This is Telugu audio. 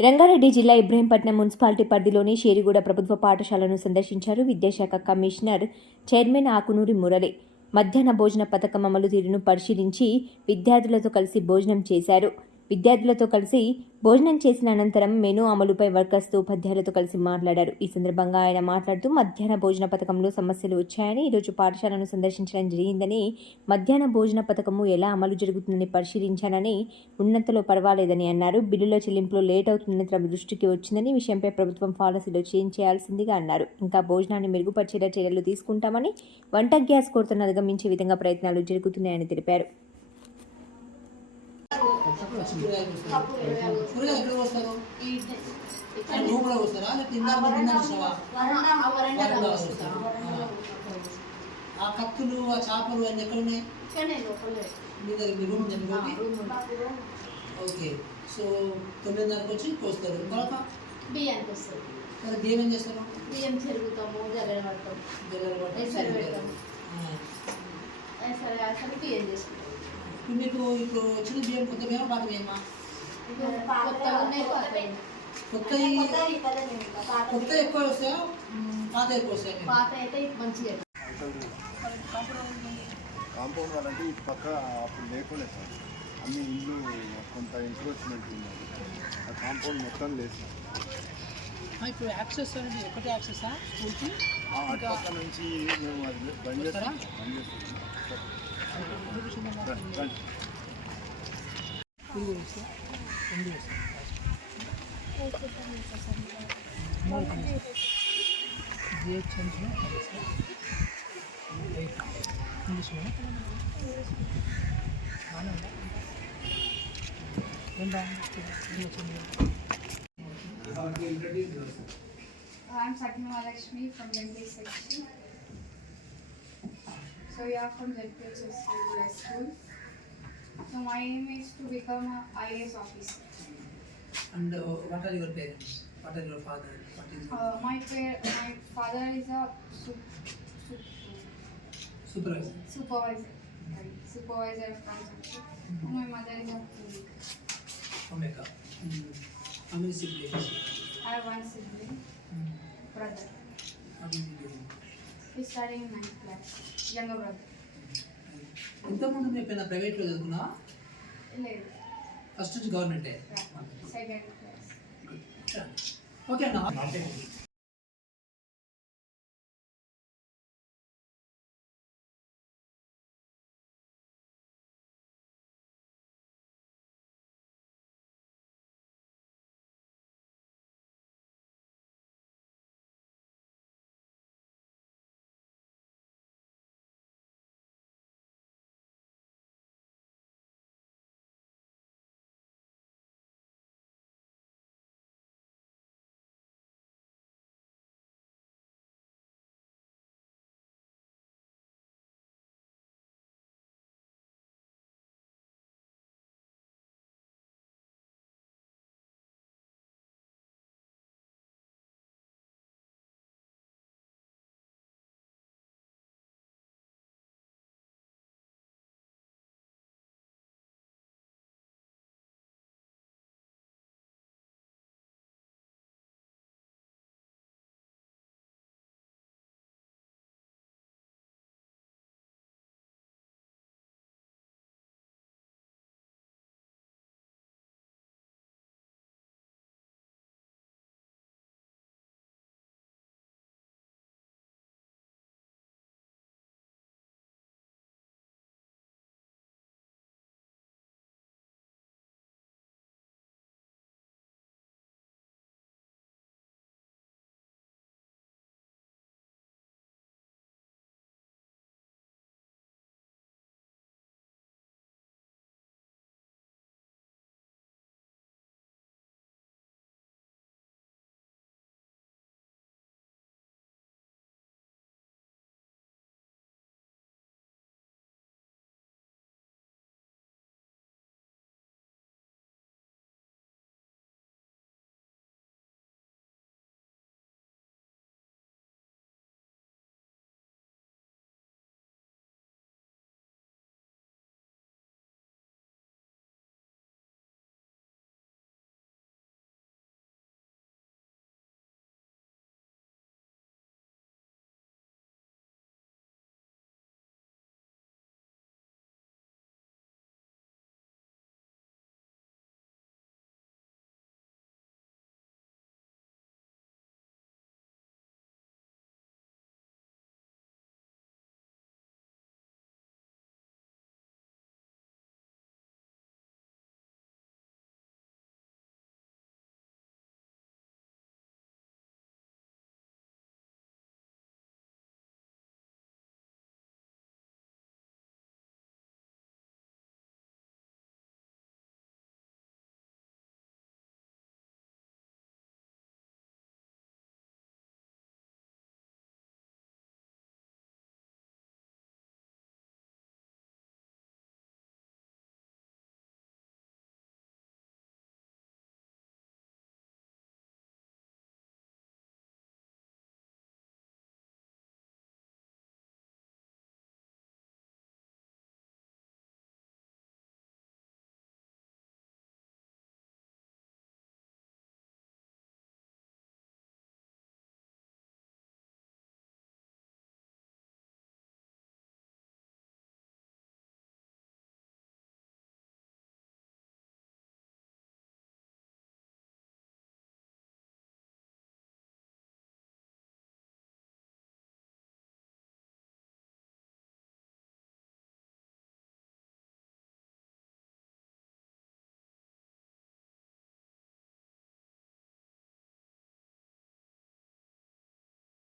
రంగారెడ్డి జిల్లా ఇబ్రహీంపట్నం మున్సిపాలిటీ పరిధిలోని షేరిగూడ ప్రభుత్వ పాఠశాలను సందర్శించారు విద్యాశాఖ కమిషనర్ చైర్మన్ ఆకునూరి మురళి. మధ్యాహ్న భోజన పథకం అమలు తీరును పరిశీలించి విద్యార్థులతో కలిసి భోజనం చేశారు. విద్యార్థులతో కలిసి భోజనం చేసిన అనంతరం మెనూ అమలుపై వర్కర్స్తో ఉపాధ్యాయులతో కలిసి మాట్లాడారు. ఈ సందర్భంగా ఆయన మాట్లాడుతూ మధ్యాహ్న భోజన పథకంలో సమస్యలు వచ్చాయని ఈరోజు పాఠశాలను సందర్శించడం జరిగిందని మధ్యాహ్న భోజన పథకము ఎలా అమలు జరుగుతుందని పరిశీలించానని ఉన్నతలో పర్వాలేదని అన్నారు. బిల్లుల చెల్లింపులో లేట్ అవుతుందని తమ దృష్టికి వచ్చిందని విషయంపై ప్రభుత్వం పాలసీలో చేంజ్ చేయాల్సిందిగా అన్నారు. ఇంకా భోజనాన్ని మెరుగుపరిచేలా చర్యలు తీసుకుంటామని వంట గ్యాస్ కొరతను అధిగమించే విధంగా ప్రయత్నాలు జరుగుతున్నాయని తెలిపారు. కూరగాయలు ఎక్కడ వస్తారు నువ్వు వస్తారా ఆ కత్తులు ఆ చేపలు అన్నీ ఎక్కడ ఉన్నాయి మీ దగ్గర మీ రూమ్ దగ్గర ఓకే సో తొమ్మిదిన్నరకు వచ్చి కోస్తారు తర్వాత బియ్యానికి వస్తారు మరి బియ్యం ఏం చేస్తారు బియ్యం చెరుగుతాము జల్లెడ పడతాం జల్లెడ సరే అసలు బియ్యం చేసుకుంటాం. మీకు ఇప్పుడు వచ్చిన బియ్యం కొత్త బియ్యం పాత బియ్యమా. కొత్త కొత్త ఎక్కువ వస్తాయా? పాత ఎక్కువ వస్తాయా మీకు? పాత అయితే మంచిగా కాంపౌండ్ ఇటు పక్క అప్పుడు లేకుండే సార్. అన్ని ఇల్లు కొంత ఎంక్రోచ్మెంట్ ఉన్నది. ఆ కాంపౌండ్ మొత్తం లేదు సార్ ఇప్పుడు యాక్సెస్ అనేది ఒకటే యాక్సెసా? స్కూల్కి ఆ అటు పక్క నుంచి మేము అది బంద్? చేస్తాం. బంద్ చేస్తాం. I am Sakina Malakshmi from Bengali section. So we are from Jagdeshwar High School. So my aim is to become an IAS officer. And uh, what are your parents? What are your father? What is your Uh, my par- my father is a su- su- supervisor? supervisor, supervisor of construction. And my mother is a cook. Omega. Mm. How many siblings? I have one sibling. ఇంతకుముందు నేను పిన్న ప్రైవేట్లో చదువుకున్నావా? లేదు. ఫస్ట్ నుంచి గవర్నమెంటే ఓకే అన్న.